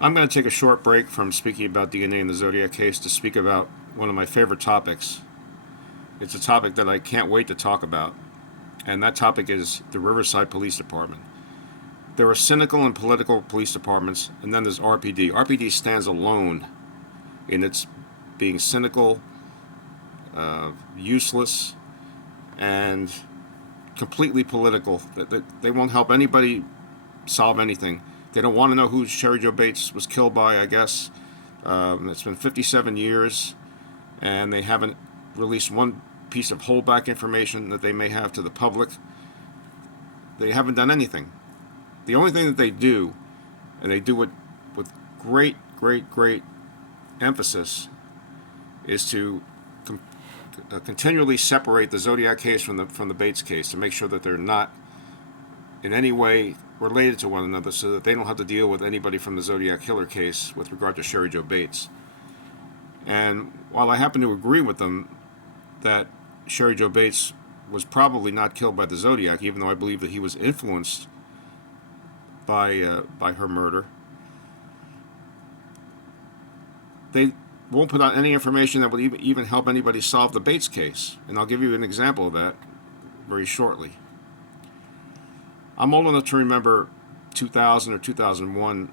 I'm going to take a short break from speaking about DNA in the Zodiac case to speak about one of my favorite topics. It's a topic that I can't wait to talk about, and that topic is the Riverside Police Department. There are cynical and political police departments, and then there's RPD. RPD stands alone in its being cynical, useless, and completely political. They won't help anybody solve anything. They don't want to know who Cheri Jo Bates was killed by, I guess. It's been 57 years, and they haven't released one piece of holdback information that they may have to the public. They haven't done anything. The only thing that they do, and they do it with great emphasis, is to continually separate the Zodiac case from the Bates case to make sure that they're not in any way related to one another, so that they don't have to deal with anybody from the Zodiac killer case with regard to Cheri Jo Bates. And while I happen to agree with them that Cheri Jo Bates was probably not killed by the Zodiac, even though I believe that he was influenced by her murder, they won't put out any information that would even help anybody solve the Bates case. And I'll give you an example of that very shortly. I'm old enough to remember 2000 or 2001.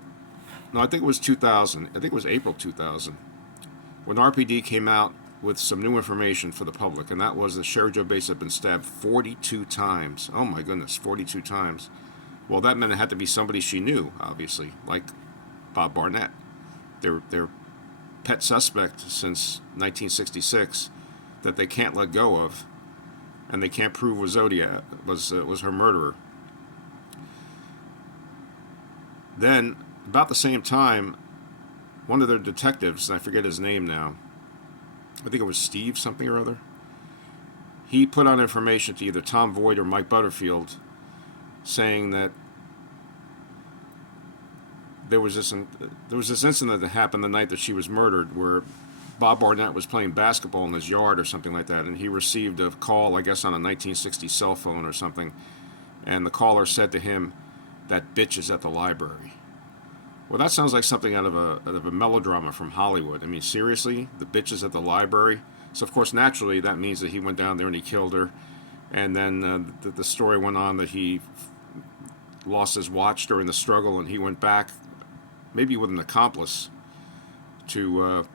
No, I think it was 2000. I think it was April 2000, when RPD came out with some new information for the public, and that was that Cheri Jo Bates had been stabbed 42 times. Oh my goodness, 42 times. Well, that meant it had to be somebody she knew, obviously, like Bob Barnett. Their pet suspect since 1966 that they can't let go of, and they can't prove was Zodiac, was her murderer. Then, about the same time, one of their detectives, and I forget his name now, I think it was Steve something or other, he put out information to either Tom Voigt or Mike Butterfield saying that there was this incident that happened the night that she was murdered, where Bob Barnett was playing basketball in his yard or something like that, and he received a call, I guess on a 1960 cell phone or something, and the caller said to him, "That bitch is at the library." Well, that sounds like something out of a melodrama from Hollywood. I mean, seriously, the bitch is at the library. So of course, naturally, that means that he went down there and he killed her, and then the story went on that he lost his watch during the struggle, and he went back, maybe with an accomplice, to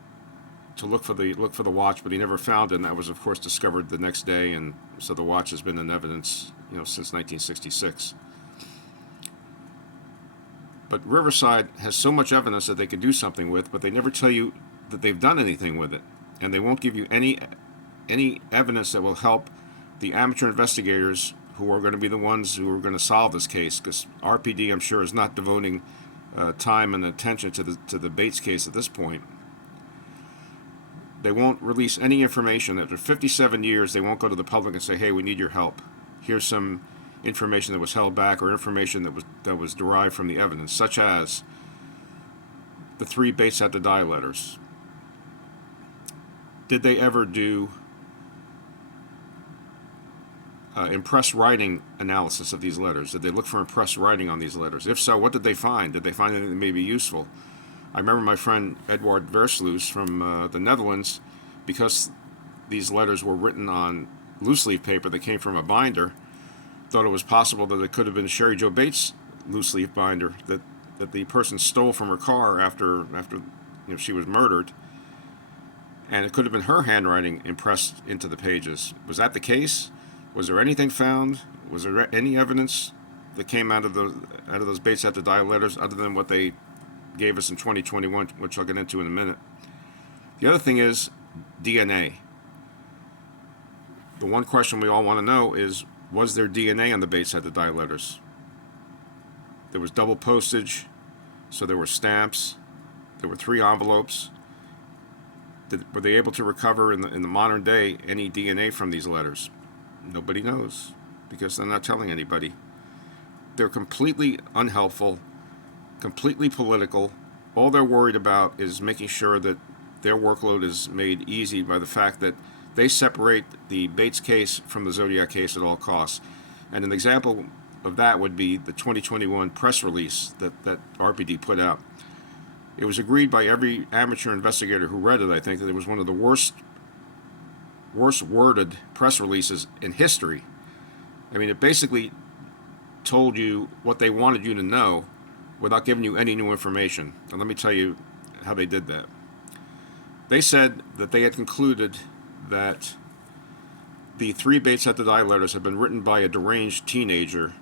look for the watch, but he never found it. And that was, of course, discovered the next day, and so the watch has been in evidence, since 1966. But Riverside has so much evidence that they could do something with, but they never tell you that they've done anything with it, and they won't give you any evidence that will help the amateur investigators who are going to be the ones who are going to solve this case, because RPD, I'm sure, is not devoting time and attention to the Bates case at this point. They won't release any information. After 57 years, they won't go to the public and say, "Hey, we need your help. Here's some information that was held back, or information that was derived from the evidence," such as the 3 Bates had to die letters. Did they ever do impress writing analysis of these letters? Did they look for impress writing on these letters? If so, what did they find? Did they find anything that may be useful? I remember my friend Edward Versluis from the Netherlands, because these letters were written on loose leaf paper that came from a binder, thought it was possible that it could have been Cheri Jo Bates' loose leaf binder that the person stole from her car after she was murdered, and it could have been her handwriting impressed into the pages. Was that the case? Was there anything found? Was there any evidence that came out of those Bates had to die letters other than what they gave us in 2021, which I'll get into in a minute? The other thing is DNA. The one question we all want to know is, was there DNA on the Bates had to die letters? There was double postage, so there were stamps. There were 3 envelopes. Were they able to recover in the modern day any DNA from these letters? Nobody knows, because they're not telling anybody. They're completely unhelpful, completely political. All they're worried about is making sure that their workload is made easy by the fact that they separate the Bates case from the Zodiac case at all costs. And an example of that would be the 2021 press release that RPD put out. It was agreed by every amateur investigator who read it, I think, that it was one of the worst worded press releases in history. I mean, it basically told you what they wanted you to know without giving you any new information. And let me tell you how they did that. They said that they had concluded that the 3 Bates Had to Die letters had been written by a deranged teenager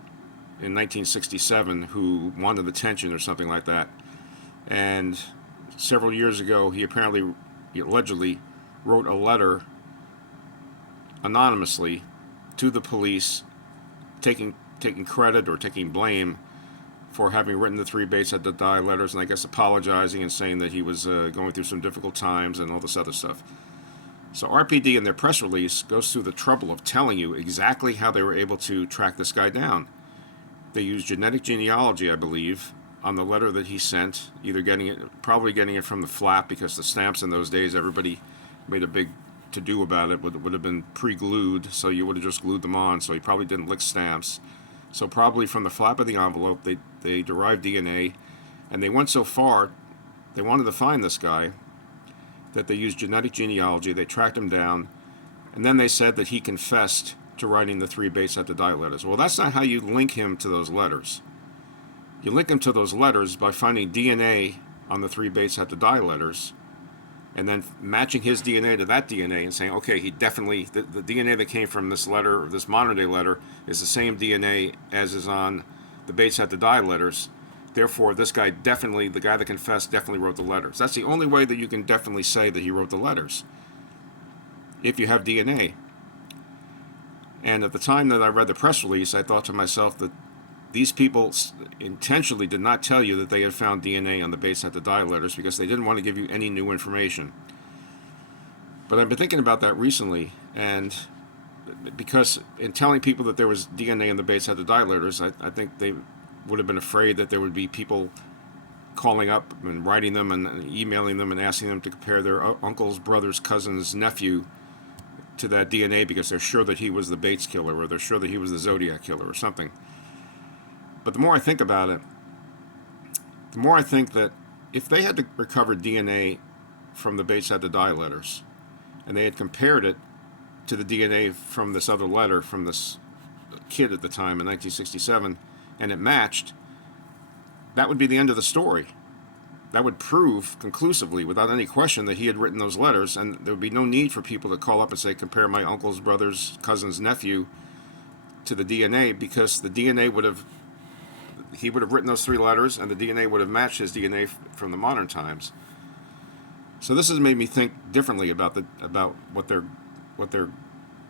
in 1967 who wanted attention or something like that. And several years ago, he allegedly wrote a letter anonymously to the police, taking credit or taking blame for having written the 3 Bates Had to Die letters, and I guess apologizing and saying that he was going through some difficult times and all this other stuff. So RPD in their press release goes through the trouble of telling you exactly how they were able to track this guy down. They used genetic genealogy, I believe, on the letter that he sent, probably getting it from the flap, because the stamps in those days, everybody made a big to-do about it, would have been pre-glued, so you would have just glued them on, so he probably didn't lick stamps. So probably from the flap of the envelope, they derived DNA, and they went so far, they wanted to find this guy, that they used genetic genealogy, they tracked him down, and then they said that he confessed to writing the 3 Bates Had to Die letters. Well, that's not how you link him to those letters. You link him to those letters by finding DNA on the 3 Bates Had to Die letters, and then matching his DNA to that DNA and saying, okay, he definitely, the DNA that came from this letter, this modern day letter, is the same DNA as is on the Bates Had to Die letters. Therefore, this guy definitely, the guy that confessed, definitely wrote the letters. That's the only way that you can definitely say that he wrote the letters, if you have DNA. And at the time that I read the press release, I thought to myself that these people intentionally did not tell you that they had found DNA on the Bates Had to Die letters because they didn't want to give you any new information. But I've been thinking about that recently, and because in telling people that there was DNA in the Bates Had to Die letters, I think they would have been afraid that there would be people calling up and writing them and emailing them and asking them to compare their uncle's, brother's, cousin's, nephew to that DNA because they're sure that he was the Bates killer, or they're sure that he was the Zodiac killer or something. But the more I think about it, the more I think that if they had to recover DNA from the Bates Had to Die letters, and they had compared it to the DNA from this other letter from this kid at the time in 1967, and it matched, that would be the end of the story. That would prove conclusively, without any question, that he had written those letters, and there would be no need for people to call up and say, compare my uncle's, brother's, cousin's, nephew to the DNA, because the DNA would have, he would have written those 3 letters, and the DNA would have matched his DNA from the modern times. So this has made me think differently about what they're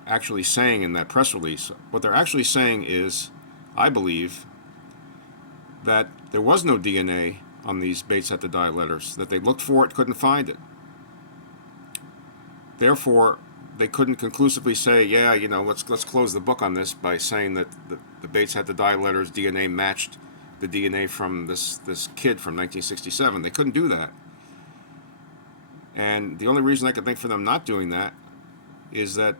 actually saying in that press release. What they're actually saying is, I believe, that there was no DNA on these Bates Had to Die letters, that they looked for it, couldn't find it. Therefore, they couldn't conclusively say, yeah, let's close the book on this by saying that the Bates Had to Die letters DNA matched the DNA from this kid from 1967. They couldn't do that. And the only reason I could think for them not doing that is that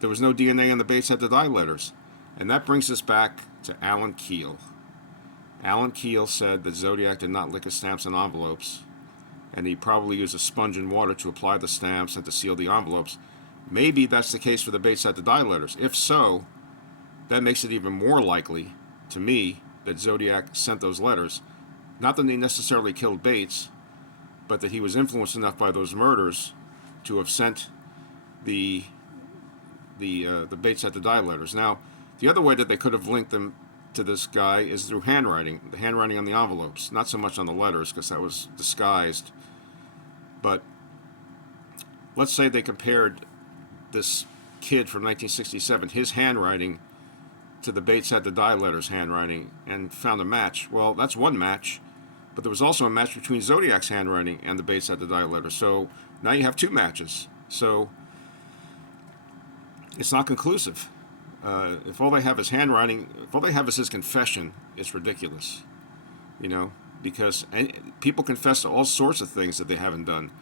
there was no DNA on the Bates Had to Die letters. And that brings us back to Alan Kjell. Alan Kjell said that Zodiac did not lick his stamps in envelopes, and he probably used a sponge and water to apply the stamps and to seal the envelopes. Maybe that's the case for the Bates Had to Die letters. If so, that makes it even more likely, to me, that Zodiac sent those letters. Not that he necessarily killed Bates, but that he was influenced enough by those murders to have sent the Bates Had to Die letters. Now, the other way that they could have linked them to this guy is through handwriting, the handwriting on the envelopes, not so much on the letters because that was disguised. But let's say they compared this kid from 1967, his handwriting, to the Bates Had to Die letters handwriting, and found a match. Well, that's one match, but there was also a match between Zodiac's handwriting and the Bates Had to Die letters. So now you have 2 matches. So it's not conclusive. If all they have is handwriting, if all they have is his confession, it's ridiculous, because people confess to all sorts of things that they haven't done.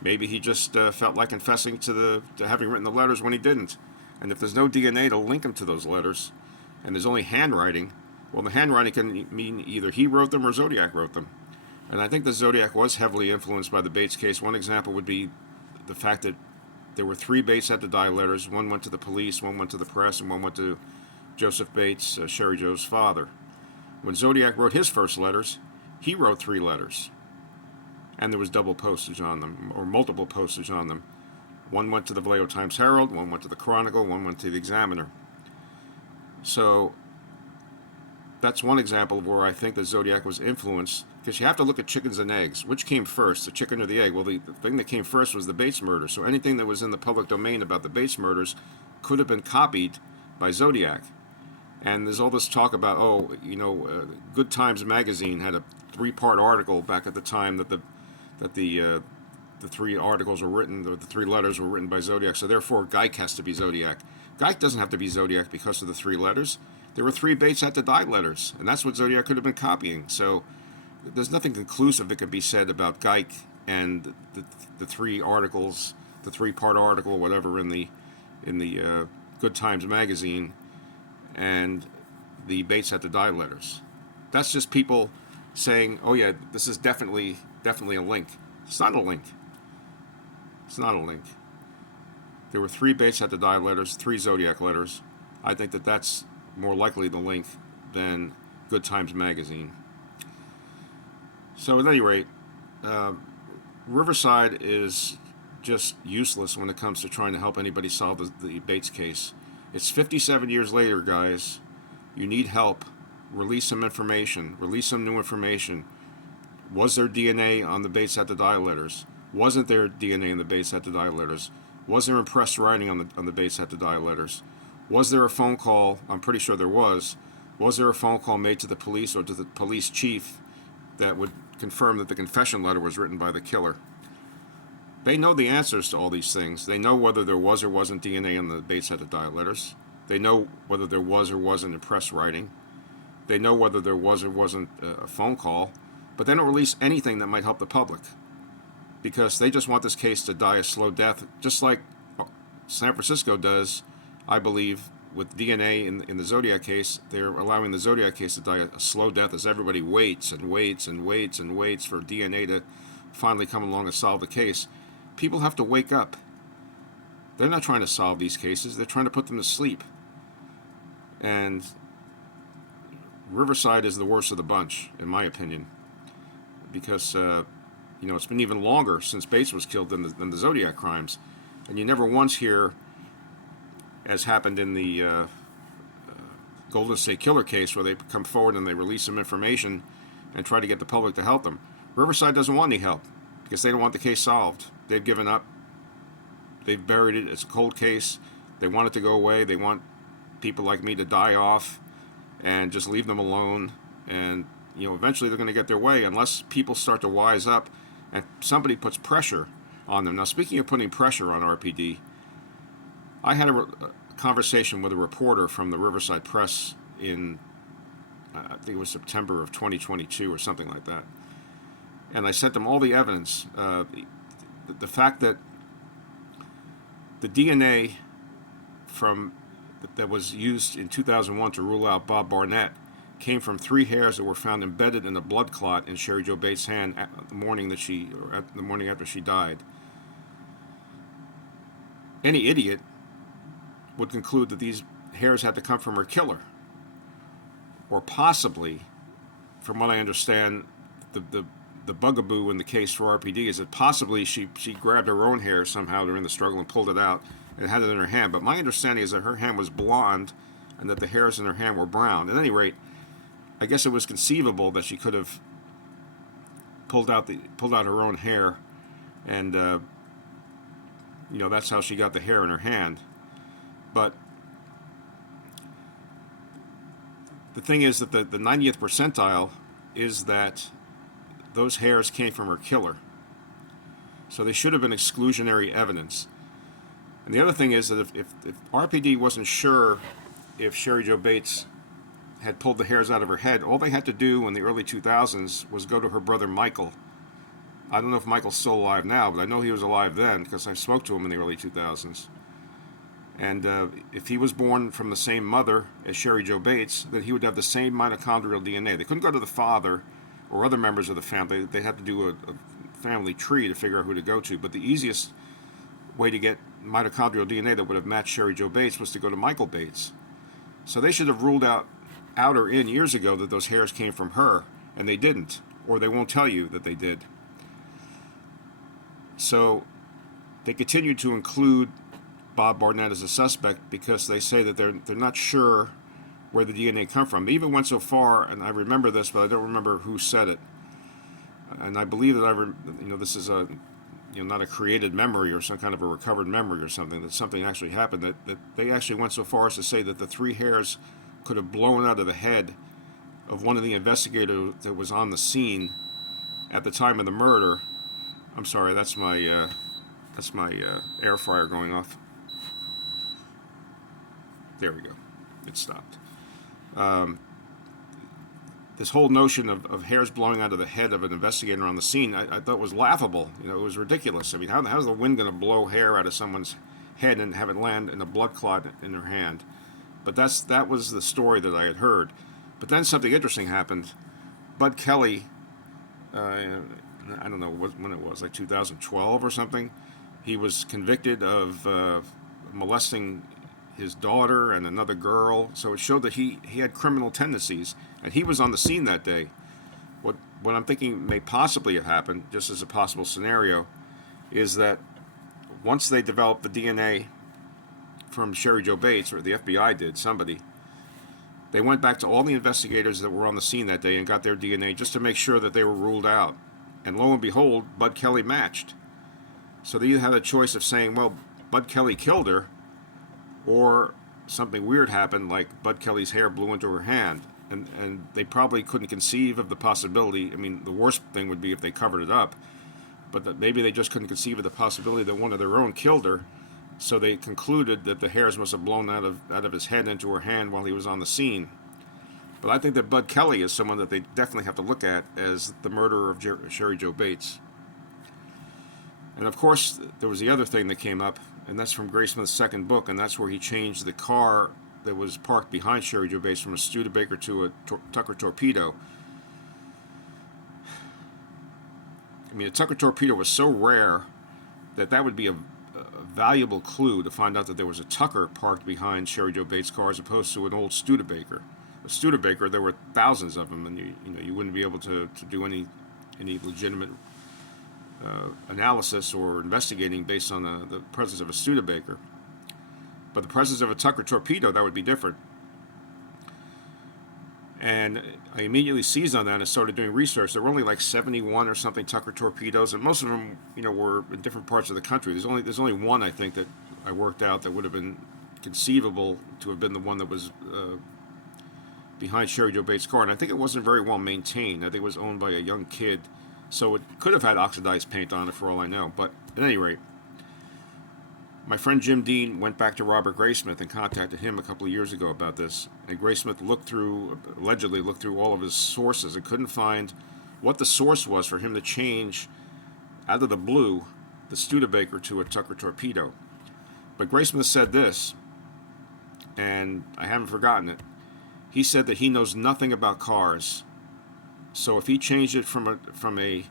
Maybe he just felt like confessing to having written the letters when he didn't. And if there's no DNA to link him to those letters, and there's only handwriting, well, the handwriting can mean either he wrote them or Zodiac wrote them. And I think the Zodiac was heavily influenced by the Bates case. One example would be the fact that there were 3 Bates had to die letters. One went to the police, one went to the press, and one went to Joseph Bates, Cheri Jo's father. When Zodiac wrote his first letters, he wrote 3 letters. And there was double postage on them, or multiple postage on them. One went to the Vallejo Times-Herald, one went to the Chronicle, one went to the Examiner. So that's one example of where I think the Zodiac was influenced, because you have to look at chickens and eggs. Which came first, the chicken or the egg? Well, the thing that came first was the Bates murder. So anything that was in the public domain about the Bates murders could have been copied by Zodiac. And there's all this talk about, Good Times magazine had a 3-part article back at the time that the 3 articles were written, the 3 letters were written by Zodiac. So therefore, Geik has to be Zodiac. Geik doesn't have to be Zodiac because of the 3 letters. There were 3 Bates had to die letters, and that's what Zodiac could have been copying. So there's nothing conclusive that can be said about Geik and the 3 articles, the 3-part article, whatever, in the Good Times magazine, and the Bates had to die letters. That's just people saying, "Oh yeah, this is definitely a link." It's not a link. It's not a link. There were 3 Bates had to die letters, 3 Zodiac letters. I think that that's more likely the link than Good Times magazine. So at any rate, Riverside is just useless when it comes to trying to help anybody solve the Bates case. It's 57 years later, guys. You need help. Release some information. Release some new information. Was there DNA on the Bates had to die letters? Wasn't there DNA in the Bates had to die letters? Was there impressed writing on the Bates had to die letters? Was there a phone call? I'm pretty sure there was. Was there a phone call made to the police or to the police chief that would confirm that the confession letter was written by the killer? They know the answers to all these things. They know whether there was or wasn't DNA on the Bates had to die letters. They know whether there was or wasn't impressed writing. They know whether there was or wasn't a phone call. But they don't release anything that might help the public, because they just want this case to die a slow death, just like San Francisco does, I believe, with DNA in the Zodiac case. They're allowing the Zodiac case to die a slow death as everybody waits and waits and waits and waits for DNA to finally come along and solve the case. People have to wake up. They're not trying to solve these cases. They're trying to put them to sleep. And Riverside is the worst of the bunch, in my opinion, because it's been even longer since Bates was killed than the Zodiac crimes, and you never once hear, as happened in the Golden State Killer case, where they come forward and they release some information and try to get the public to help them. Riverside doesn't want any help because they don't want the case solved. They've given up. They've buried it. It's a cold case. They want it to go away. They want people like me to die off and just leave them alone. And eventually they're going to get their way unless people start to wise up and somebody puts pressure on them. Now, speaking of putting pressure on RPD, I had a conversation with a reporter from the Riverside Press in, I think it was September of 2022 or something like that. And I sent them all the evidence. The fact that the DNA that was used in 2001 to rule out Bob Barnett came from 3 hairs that were found embedded in a blood clot in Cheri Jo Bates' hand at the morning after she died. Any idiot would conclude that these hairs had to come from her killer, or possibly, from what I understand, the bugaboo in the case for RPD is that possibly she grabbed her own hair somehow during the struggle and pulled it out and had it in her hand. But my understanding is that her hand was blonde and that the hairs in her hand were brown. At any rate, I guess it was conceivable that she could have pulled out her own hair, and that's how she got the hair in her hand. But the thing is that the 90th percentile is that those hairs came from her killer. So they should have been exclusionary evidence. And the other thing is that if RPD wasn't sure if Cheri Jo Bates had pulled the hairs out of her head, all they had to do in the early 2000s was go to her brother Michael. I don't know if Michael's still alive now, but I know he was alive then because I spoke to him in the early 2000s. And if he was born from the same mother as Cheri Jo Bates, then he would have the same mitochondrial DNA. They couldn't go to the father or other members of the family. They had to do a family tree to figure out who to go to. But the easiest way to get mitochondrial DNA that would have matched Cheri Jo Bates was to go to Michael Bates. So they should have ruled out or in years ago that those hairs came from her, and they didn't, or they won't tell you that they did. So they continue to include Bob Barnett as a suspect because they say that they're not sure where the DNA come from. They even went so far, and I remember this, but I don't remember who said it. And I believe that this is not a created memory or some kind of a recovered memory or something, that something actually happened, that they actually went so far as to say that the 3 hairs could have blown out of the head of one of the investigators that was on the scene at the time of the murder. I'm sorry, that's my air fryer going off. There we go. It stopped. This whole notion of hairs blowing out of the head of an investigator on the scene, I thought was laughable. It was ridiculous. I mean, how's the wind going to blow hair out of someone's head and have it land in a blood clot in their hand? But that was the story that I had heard. But then something interesting happened. Bud Kelly, I don't know when it was, like 2012 or something, he was convicted of molesting his daughter and another girl. So it showed that he had criminal tendencies, and he was on the scene that day. What I'm thinking may possibly have happened, just as a possible scenario, is that once they developed the DNA from Cheri Jo Bates, or the FBI did, somebody, they went back to all the investigators that were on the scene that day and got their DNA just to make sure that they were ruled out. And lo and behold, Bud Kelly matched. So they either had a choice of saying, well, Bud Kelly killed her, or something weird happened, like Bud Kelly's hair blew into her hand. And they probably couldn't conceive of the possibility. I mean, the worst thing would be if they covered it up, but that maybe they just couldn't conceive of the possibility that one of their own killed her. So they concluded that the hairs must have blown out of his head into her hand while he was on the scene. But I think that Bud Kelly is someone that they definitely have to look at as the murderer of Cheri Jo Bates. And of course, there was the other thing that came up, and that's from Graysmith's second book, and that's where he changed the car that was parked behind Cheri Jo Bates from a Studebaker to a Tucker torpedo. I mean, a Tucker torpedo was so rare that would be a valuable clue to find out that there was a Tucker parked behind Cheri Jo Bates' car as opposed to an old Studebaker. A Studebaker, there were thousands of them, and you wouldn't be able to do any legitimate analysis or investigating based on the presence of a Studebaker. But the presence of a Tucker torpedo, that would be different. And I immediately seized on that and started doing research. There were only like 71 or something Tucker torpedoes, and most of them, were in different parts of the country. There's only one, I think, that I worked out that would have been conceivable to have been the one that was behind Cheri Jo Bates' car, and I think it wasn't very well maintained. I think it was owned by a young kid, so it could have had oxidized paint on it for all I know. But at any rate, my friend Jim Dean went back to Robert Graysmith and contacted him a couple of years ago about this. And Graysmith allegedly looked through all of his sources and couldn't find what the source was for him to change, out of the blue, the Studebaker to a Tucker torpedo. But Graysmith said this, and I haven't forgotten it. He said that he knows nothing about cars. So if he changed it from a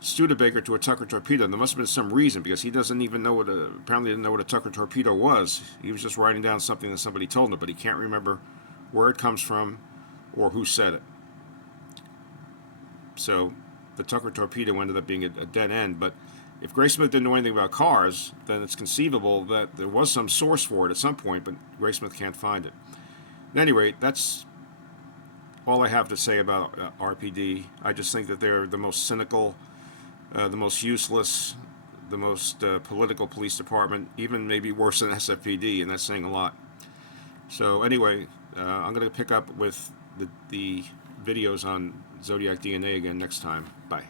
Studebaker to a Tucker torpedo, there must have been some reason, because he doesn't even know apparently didn't know what a Tucker torpedo was. He was just writing down something that somebody told him, but he can't remember where it comes from or who said it. So the Tucker torpedo ended up being a dead end. But if Graysmith didn't know anything about cars, then it's conceivable that there was some source for it at some point, but Graysmith can't find it. At any rate, that's all I have to say about RPD. I just think that they're the most cynical, the most useless, the most political police department, even maybe worse than SFPD, and that's saying a lot. So anyway, I'm going to pick up with the videos on Zodiac DNA again next time. Bye.